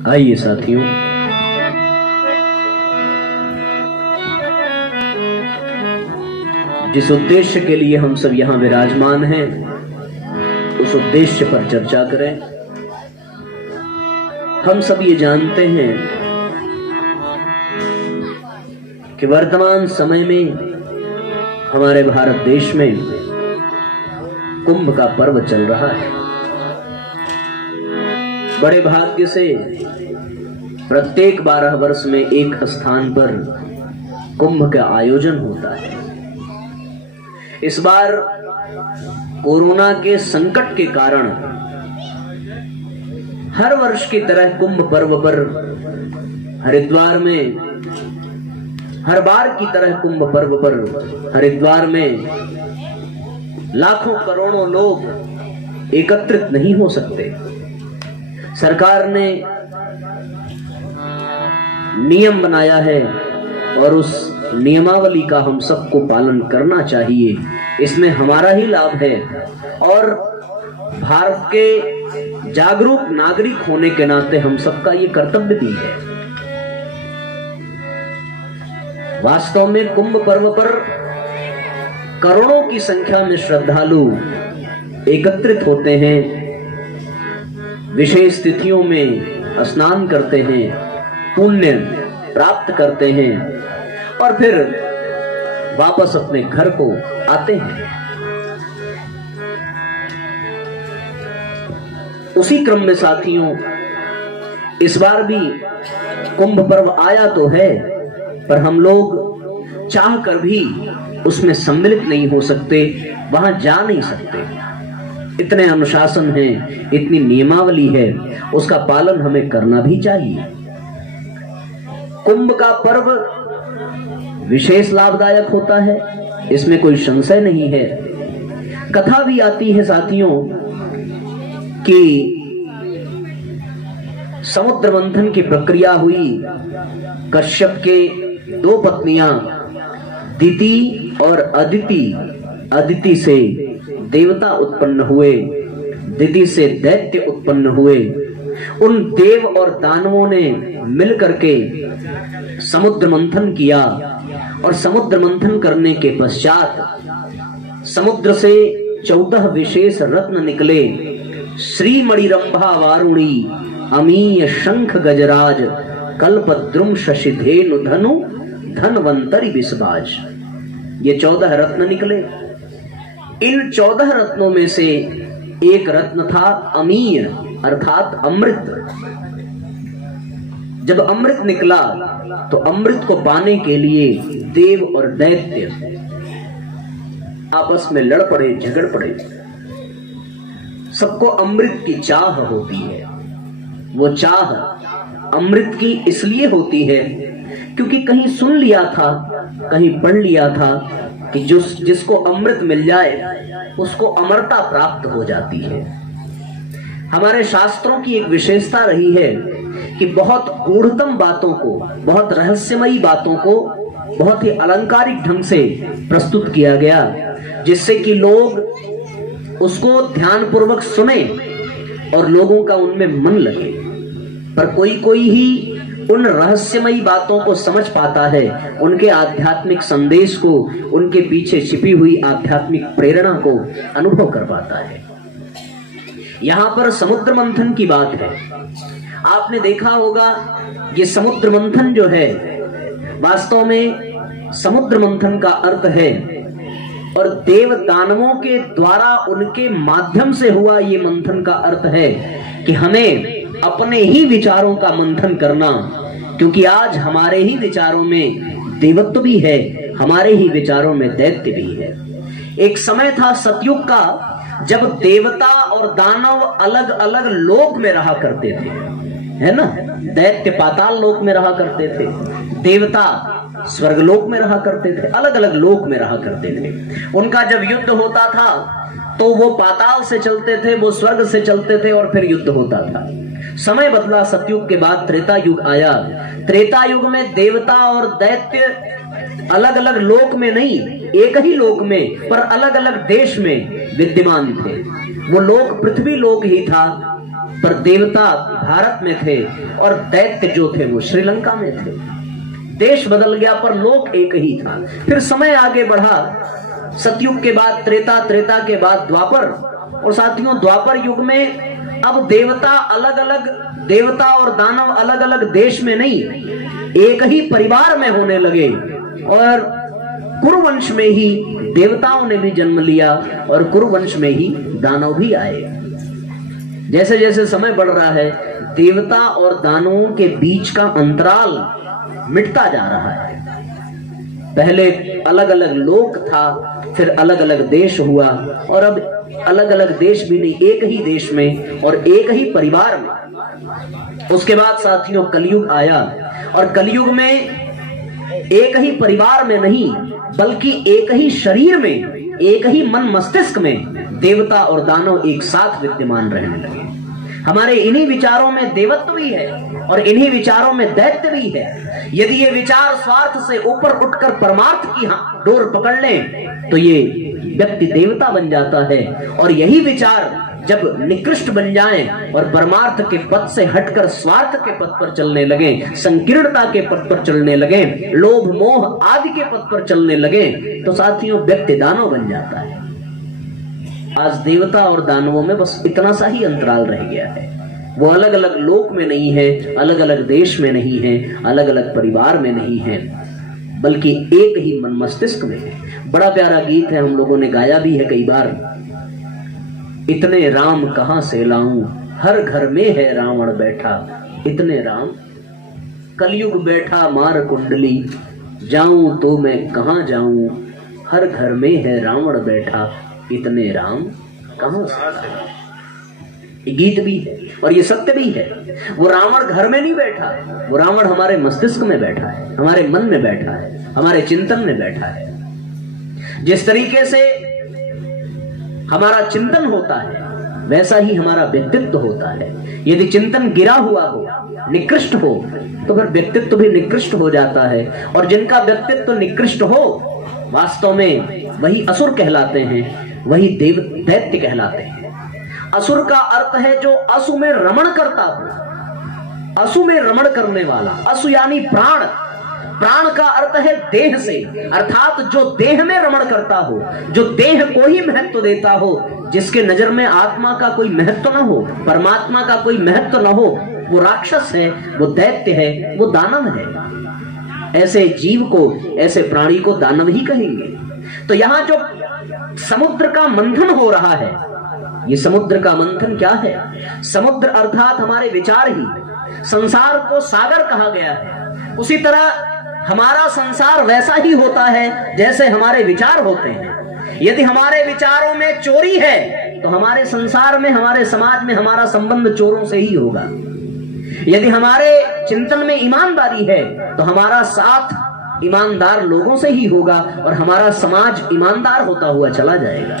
आइए साथियों, जिस उद्देश्य के लिए हम सब यहां विराजमान हैं उस उद्देश्य पर चर्चा करें। हम सब ये जानते हैं कि वर्तमान समय में हमारे भारत देश में कुंभ का पर्व चल रहा है। बड़े भाग्य से प्रत्येक 12 वर्ष में एक स्थान पर कुंभ का आयोजन होता है। इस बार कोरोना के संकट के कारण हर वर्ष की तरह कुंभ पर्व पर हरिद्वार में, हर बार की तरह कुंभ पर्व पर हरिद्वार में लाखों करोड़ों लोग एकत्रित नहीं हो सकते। सरकार ने नियम बनाया है और उस नियमावली का हम सबको पालन करना चाहिए। इसमें हमारा ही लाभ है और भारत के जागरूक नागरिक होने के नाते हम सबका ये कर्तव्य भी है। वास्तव में कुंभ पर्व पर करोड़ों की संख्या में श्रद्धालु एकत्रित होते हैं, विशेष तिथियों में स्नान करते हैं, पुण्य प्राप्त करते हैं और फिर वापस अपने घर को आते हैं। उसी क्रम में साथियों, इस बार भी कुंभ पर्व आया तो है, पर हम लोग चाह कर भी उसमें सम्मिलित नहीं हो सकते, वहां जा नहीं सकते। इतने अनुशासन है, इतनी नियमावली है, उसका पालन हमें करना भी चाहिए। कुंभ का पर्व विशेष लाभदायक होता है, इसमें कोई संशय नहीं है। कथा भी आती है साथियों कि समुद्र मंथन की प्रक्रिया हुई। कश्यप के 2 पत्नियां दिति और अदिति, अदिति से देवता उत्पन्न हुए, दिति से दैत्य उत्पन्न हुए। उन देव और दानवों ने मिलकर के समुद्र मंथन किया और समुद्र मंथन करने के पश्चात समुद्र से 14 विशेष रत्न निकले। श्री मणिरंभा वारुणी अमीय शंख गजराज कल्पद्रुम शशिधेनु धनु धनवंतरी विषबाज। ये 14 रत्न निकले। इन 14 रत्नों में से एक रत्न था अमीय, अर्थात अमृत। जब अमृत निकला तो अमृत को पाने के लिए देव और दैत्य आपस में लड़ पड़े, झगड़ पड़े। सबको अमृत की चाह होती है। वो चाह अमृत की इसलिए होती है क्योंकि कहीं सुन लिया था, कहीं पढ़ लिया था कि जिसको अमृत मिल जाए उसको अमरता प्राप्त हो जाती है। हमारे शास्त्रों की एक विशेषता रही है कि बहुत गूढ़तम बातों को, बहुत रहस्यमयी बातों को बहुत ही अलंकारिक ढंग से प्रस्तुत किया गया, जिससे कि लोग उसको ध्यानपूर्वक सुने और लोगों का उनमें मन लगे। पर कोई कोई ही उन रहस्यमयी बातों को समझ पाता है, उनके आध्यात्मिक संदेश को, उनके पीछे छिपी हुई आध्यात्मिक प्रेरणा को अनुभव कर पाता है। यहां पर समुद्र मंथन की बात है। आपने देखा होगा ये समुद्र मंथन जो है, वास्तव में समुद्र मंथन का अर्थ है और देव दानवों के द्वारा उनके माध्यम से हुआ ये मंथन का अर्थ है कि हमें अपने ही विचारों का मंथन करना, क्योंकि आज हमारे ही विचारों में देवत्व भी है, हमारे ही विचारों में दैत्य भी है। एक समय था सतयुग का, जब देवता और दानव अलग अलग लोक में रहा करते थे, है ना। दैत्य पाताल लोक में रहा करते थे, देवता स्वर्गलोक में रहा करते थे, अलग अलग लोक में रहा करते थे। उनका जब युद्ध होता था तो वो पाताल से चलते थे, वो स्वर्ग से चलते थे और फिर युद्ध होता था। समय बदला, सतयुग के बाद त्रेता युग आया। त्रेता युग में देवता और दैत्य अलग अलग लोक में नहीं, एक ही लोक में पर अलग अलग देश में विद्यमान थे। वो लोक पृथ्वी लोक ही था पर देवता भारत में थे और दैत्य जो थे वो श्रीलंका में थे। देश बदल गया पर लोक एक ही था। फिर समय आगे बढ़ा, सतयुग के बाद त्रेता, त्रेता के बाद द्वापर, और साथियों द्वापर युग में अब देवता अलग अलग, देवता और दानव अलग अलग देश में नहीं, एक ही परिवार में होने लगे। और कुरुवंश में ही देवताओं ने भी जन्म लिया और कुरुवंश में ही दानव भी आए। जैसे जैसे समय बढ़ रहा है, देवता और दानवों के बीच का अंतराल मिटता जा रहा है। पहले अलग अलग लोक था, फिर अलग अलग देश हुआ, और अब अलग अलग देश भी नहीं, एक ही देश में और एक ही परिवार में। उसके बाद साथियों कलयुग आया, और कलयुग में एक ही परिवार में नहीं बल्कि एक ही शरीर में, एक ही मन मस्तिष्क में देवता और दानव एक साथ विद्यमान रहने लगे। हमारे इन्हीं विचारों में देवत्व भी है और इन्हीं विचारों में दैत्य भी है। यदि ये विचार स्वार्थ से ऊपर उठकर परमार्थ की डोर पकड़ लें तो ये व्यक्ति देवता बन जाता है, और यही विचार जब निकृष्ट बन जाएं और परमार्थ के पथ से हटकर स्वार्थ के पथ पर चलने लगे, संकीर्णता के पथ पर चलने लगे, लोभ मोह आदि के पथ पर चलने लगे, तो साथियों व्यक्ति दानव बन जाता है। आज देवता और दानवों में बस इतना सा ही अंतराल रह गया है। वो अलग अलग लोक में नहीं है, अलग अलग देश में नहीं है, अलग अलग परिवार में नहीं है, बल्कि एक ही मन मस्तिष्क में है। बड़ा प्यारा गीत है, हम लोगों ने गाया भी है कई बार। इतने राम कहां से लाऊं, हर घर में है रावण बैठा। इतने राम, कलयुग बैठा मार कुंडली, जाऊं तो मैं कहां जाऊं, हर घर में है रावण बैठा। इतने राम कहां से। गीत भी है और ये सत्य भी है। वो रावण घर में नहीं बैठा, वो रावण हमारे मस्तिष्क में बैठा है, हमारे मन में बैठा है, हमारे चिंतन में बैठा है। जिस तरीके से हमारा चिंतन होता है वैसा ही हमारा व्यक्तित्व होता है। यदि चिंतन गिरा हुआ हो, निकृष्ट हो, तो फिर व्यक्तित्व भी निकृष्ट हो जाता है। और जिनका व्यक्तित्व निकृष्ट हो वास्तव में वही असुर कहलाते हैं, वही दैत्य कहलाते हैं। असुर का अर्थ है जो असु में रमण करता हो, असु में रमण करने वाला। असु यानी प्राण, प्राण का अर्थ है देह से, अर्थात जो देह में रमण करता हो, जो देह को ही महत्व देता हो, जिसके नजर में आत्मा का कोई महत्व न हो, परमात्मा का कोई महत्व न हो, वो राक्षस है, वो दैत्य है, वो दानव है। ऐसे जीव को, ऐसे प्राणी को दानव ही कहेंगे। तो यहां जो समुद्र का मंथन हो रहा है, ये समुद्र का मंथन क्या है? समुद्र अर्थात हमारे विचार ही। संसार को सागर कहा गया है, उसी तरह हमारा संसार वैसा ही होता है जैसे हमारे विचार होते हैं। यदि हमारे विचारों में चोरी है तो हमारे संसार में, हमारे समाज में हमारा संबंध चोरों से ही होगा। यदि हमारे चिंतन में ईमानदारी है तो हमारा साथ ईमानदार लोगों से ही होगा और हमारा समाज ईमानदार होता हुआ चला जाएगा।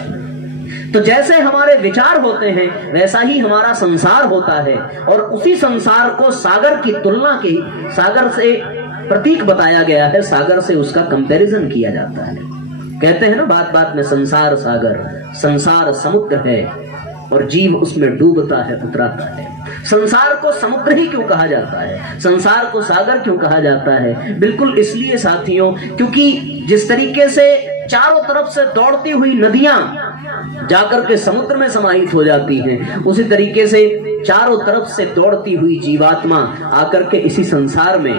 तो जैसे हमारे विचार होते हैं वैसा ही हमारा संसार होता है, और उसी संसार को सागर की तुलना की, सागर से प्रतीक बताया गया है, सागर से उसका कंपैरिजन किया जाता है। कहते हैं ना बात बात में, संसार सागर, संसार समुद्र है और जीव उसमें डूबता है, उतराता है। संसार को समुद्र ही क्यों कहा जाता है, संसार को सागर क्यों कहा जाता है? बिल्कुल इसलिए साथियों, क्योंकि जिस तरीके से चारों तरफ से दौड़ती हुई नदियां जाकर के समुद्र में समाहित हो जाती हैं, उसी तरीके से चारों तरफ से दौड़ती हुई जीवात्मा आकर के इसी संसार में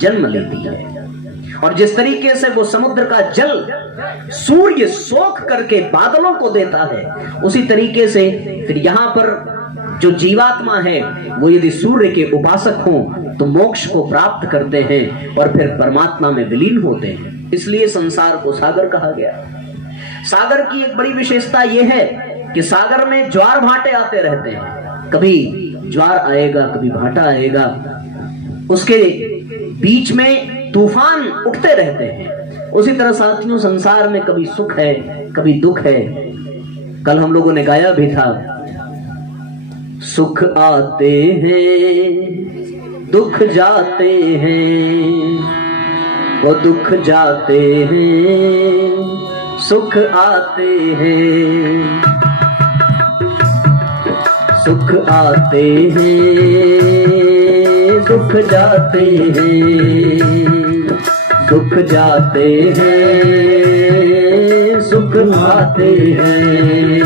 जन्म लेती है। और जिस तरीके से वो समुद्र का जल सूर्य सोख करके बादलों को देता है, उसी तरीके से फिर यहाँ पर जो जीवात्मा है वो यदि सूर्य के उपासक हों तो मोक्ष को प्राप्त करते हैं और फिर परमात्मा में विलीन होते हैं। इसलिए संसार को सागर कहा गया। सागर की एक बड़ी विशेषता यह है कि सागर में ज्वार भाटे आते रहते हैं। कभी ज्वार आएगा, कभी भाटा आएगा, उसके बीच में तूफान उठते रहते हैं। उसी तरह साथियों संसार में कभी सुख है, कभी दुख है। कल हम लोगों ने गाया भी था, सुख आते हैं दुख जाते हैं, वो दुख जाते हैं सुख आते हैं। सुख आते हैं दुख जाते हैं, दुख जाते हैं सुख आते हैं।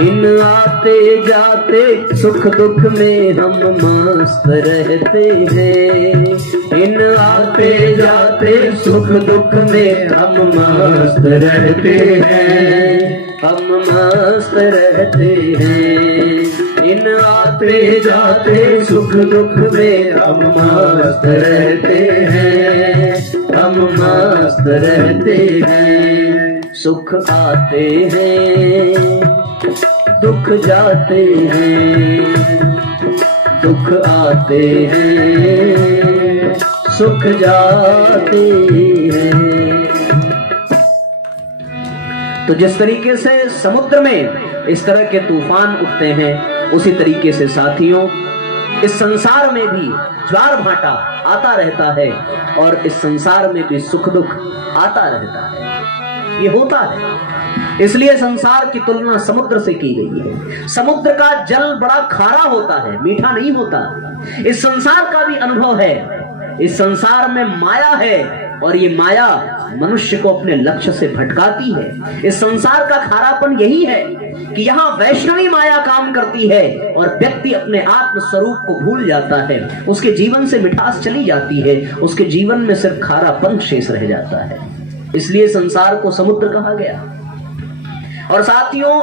इन आते जाते सुख दुख में हम मस्त रहते हैं, इन आते जाते सुख दुख में हम मस्त रहते हैं, हम मस्त रहते हैं। इन आते जाते सुख दुख में हम मस्त रहते हैं, हम मस्त रहते हैं। सुख आते हैं दुख जाते हैं, दुख आते हैं सुख जाते हैं। तो जिस तरीके से समुद्र में इस तरह के तूफान उठते हैं, उसी तरीके से साथियों इस संसार में भी ज्वार भाटा आता रहता है और इस संसार में भी सुख दुख आता रहता है। ये होता है, इसलिए संसार की तुलना समुद्र से की गई है। समुद्र का जल बड़ा खारा होता है, मीठा नहीं होता। इस संसार का भी अनुभव है, इस संसार में माया है और ये माया मनुष्य को अपने लक्ष्य से भटकाती है। इस संसार का खारापन यही है कि यहाँ वैष्णवी माया काम करती है और व्यक्ति अपने आत्म स्वरूप को भूल जाता है, उसके जीवन से मिठास चली जाती है, उसके जीवन में सिर्फ खारापन शेष रह जाता है। इसलिए संसार को समुद्र कहा गया। और साथियों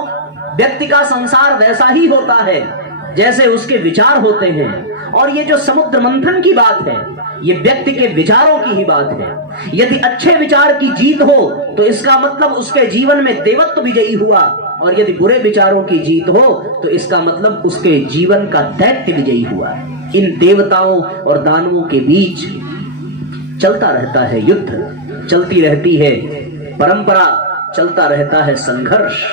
व्यक्ति का संसार वैसा ही होता है जैसे उसके विचार होते हैं। और ये जो समुद्र मंथन की बात है, ये व्यक्ति के विचारों की ही बात है। यदि अच्छे विचार की जीत हो तो इसका मतलब उसके जीवन में देवत्व विजयी हुआ, और यदि बुरे विचारों की जीत हो तो इसका मतलब उसके जीवन का दैत्य विजयी हुआ। इन देवताओं और दानवों के बीच चलता रहता है युद्ध, चलती रहती है परंपरा, चलता रहता है संघर्ष।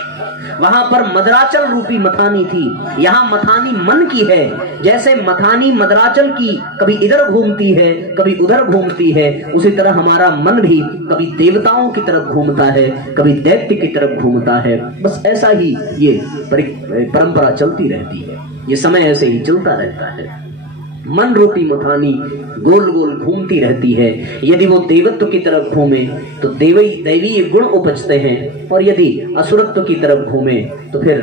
वहां पर मदराचल रूपी मथानी थी, यहाँ मथानी मन की है। जैसे मथानी मदराचल की कभी इधर घूमती है कभी उधर घूमती है, उसी तरह हमारा मन भी कभी देवताओं की तरफ घूमता है कभी दैत्य की तरफ घूमता है। बस ऐसा ही ये परंपरा चलती रहती है, ये समय ऐसे ही चलता रहता है। मन रूपी मथानी गोल गोल घूमती रहती है। यदि वो देवत्व की तरफ घूमे तो दैवीय गुण उपजते हैं, और यदि असुरत्व की तरफ घूमे तो फिर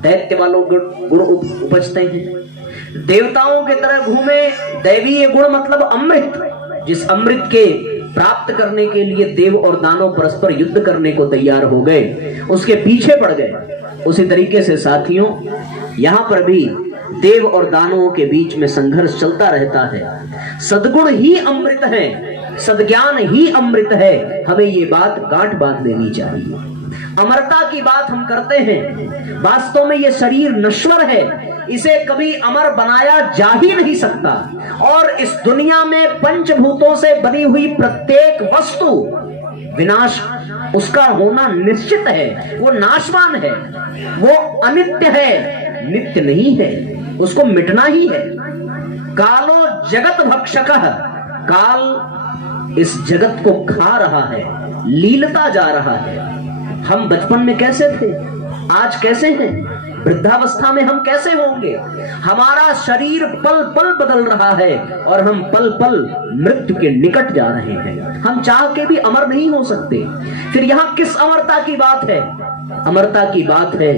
दैत्य वालों गुण उपजते हैं। देवताओं की तरफ घूमे दैवीय गुण मतलब अमृत, जिस अमृत के प्राप्त करने के लिए देव और दानव परस्पर युद्ध करने को तैयार हो गए, उसके पीछे पड़ गए। उसी तरीके से साथियों यहाँ पर भी देव और दानवों के बीच में संघर्ष चलता रहता है। सद्गुण ही अमृत है, सद्ज्ञान ही अमृत है, हमें ये बात गांठ बांध लेनी चाहिए। अमरता की बात हम करते हैं, वास्तव में ये शरीर नश्वर है, इसे कभी अमर बनाया जा ही नहीं सकता। और इस दुनिया में पंचभूतों से बनी हुई प्रत्येक वस्तु विनाश उसका होना निश्चित है, वो नाशवान है, वो अनित्य है, नित्य नहीं है, उसको मिटना ही है। कालो जगत भक्षकः, काल इस जगत को खा रहा है, लीलता जा रहा है। हम बचपन में कैसे थे, आज कैसे हैं, वृद्धावस्था में हम कैसे होंगे। हमारा शरीर पल पल बदल रहा है और हम पल पल मृत्यु के निकट जा रहे हैं। हम चाह के भी अमर नहीं हो सकते। फिर यहाँ किस अमरता की बात है? अमरता की बात है,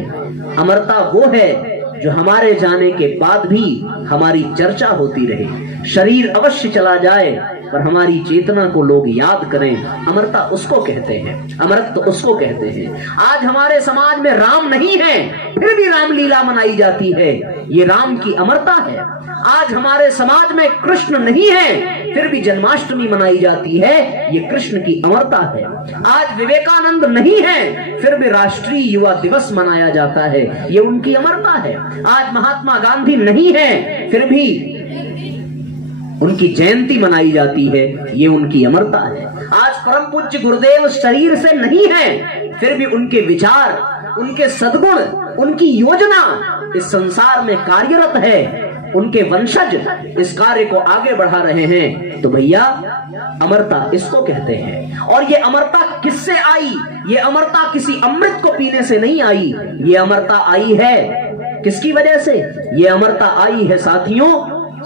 अमरता वो है जो हमारे जाने के बाद भी हमारी चर्चा होती रहे। शरीर अवश्य चला जाए पर हमारी चेतना को लोग याद करें, अमरता उसको कहते हैं, अमरत्व उसको कहते हैं। आज हमारे समाज में राम नहीं है फिर भी रामलीला मनाई जाती है, ये राम की अमरता है। आज हमारे समाज में कृष्ण नहीं है फिर भी जन्माष्टमी मनाई जाती है, ये कृष्ण की अमरता है। आज विवेकानंद नहीं है फिर भी राष्ट्रीय युवा दिवस मनाया जाता है, ये उनकी अमरता है। आज महात्मा गांधी नहीं है फिर भी उनकी जयंती मनाई जाती है, ये उनकी अमरता है। आज परम पूज्य गुरुदेव शरीर से नहीं है फिर भी उनके विचार, उनके सद्गुण, उनकी योजना इस संसार में कार्यरत है, उनके वंशज इस कार्य को आगे बढ़ा रहे हैं। तो भैया अमरता इसको कहते हैं। और ये अमरता किससे आई? ये अमरता किसी अमृत को पीने से नहीं आई, ये अमरता आई है किसकी वजह से ये अमरता आई है साथियों?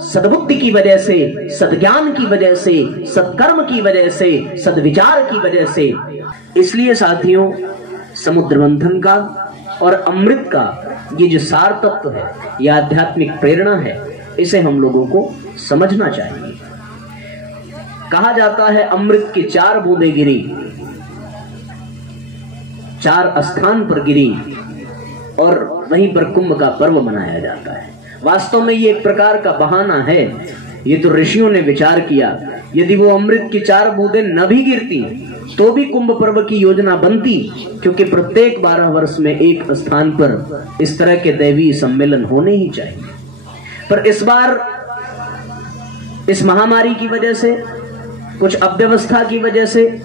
सद्बुद्धि की वजह से, सद्ज्ञान की वजह से, सत्कर्म की वजह से, सद्विचार की वजह से। इसलिए साथियों, समुद्र मंथन का और अमृत का ये जो सार तत्व है, यह आध्यात्मिक प्रेरणा है, इसे हम लोगों को समझना चाहिए। कहा जाता है अमृत की 4 बूंदें गिरी, 4 स्थान पर गिरी और वहीं पर कुंभ का पर्व मनाया जाता है। वास्तव में ये एक प्रकार का बहाना है। ये तो ऋषियों ने विचार किया, यदि वो अमृत की 4 बूंदें न भी गिरती तो भी कुंभ पर्व की योजना बनती, क्योंकि प्रत्येक 12 वर्ष में एक स्थान पर इस तरह के दैवीय सम्मेलन होने ही चाहिए। पर इस बार इस महामारी की वजह से, कुछ अव्यवस्था की वजह से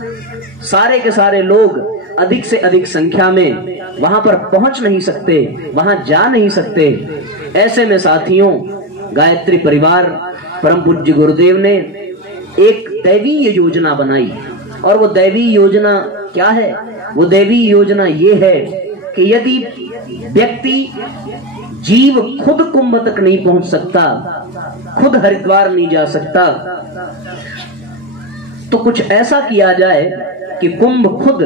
सारे के सारे लोग अधिक से अधिक संख्या में वहां पर पहुंच नहीं सकते, वहां जा नहीं सकते। ऐसे में साथियों, गायत्री परिवार परम पूज्य गुरुदेव ने एक दैवीय योजना बनाई। और वो दैवीय योजना क्या है? वो दैवीय योजना ये है कि यदि व्यक्ति, जीव खुद कुंभ तक नहीं पहुंच सकता, खुद हरिद्वार नहीं जा सकता, तो कुछ ऐसा किया जाए कि कुंभ खुद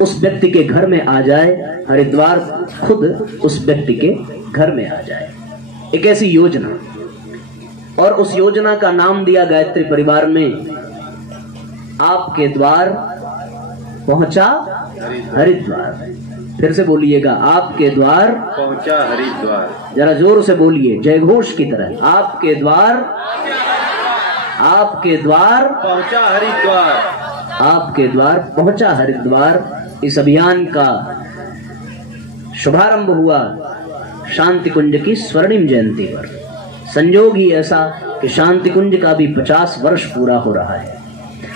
उस व्यक्ति के घर में आ जाए, हरिद्वार खुद उस व्यक्ति के घर में आ जाए। एक ऐसी योजना, और उस योजना का नाम दिया गायत्री परिवार में, आपके द्वार पहुंचा हरिद्वार। फिर से बोलिएगा, आपके द्वार पहुंचा हरिद्वार। जरा जोर से बोलिए, जय घोष की तरह, आपके द्वार पहुंचा हरिद्वार, आपके द्वार पहुंचा हरिद्वार। इस अभियान का शुभारंभ हुआ शांति कुंज की स्वर्णिम जयंती पर। संयोग ही ऐसा कि शांति कुंज का भी 50 वर्ष पूरा हो रहा है,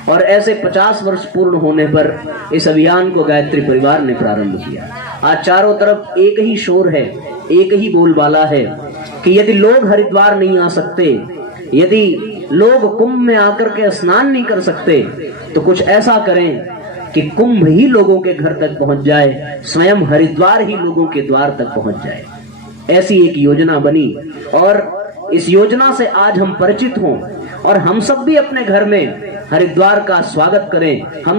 और ऐसे 50 वर्ष पूर्ण होने पर इस अभियान को गायत्री परिवार ने प्रारंभ किया। आज चारों तरफ एक ही शोर है, एक ही बोलबाला है कि यदि लोग हरिद्वार नहीं आ सकते, यदि लोग कुंभ में आकर के स्नान नहीं कर सकते, तो कुछ ऐसा करें कि कुंभ ही लोगों के घर तक पहुंच जाए, स्वयं हरिद्वार ही लोगों के द्वार तक पहुंच जाए। ऐसी एक योजना बनी, और इस योजना से आज हम परिचित हों और हम सब भी अपने घर में हरिद्वार का स्वागत करें। हम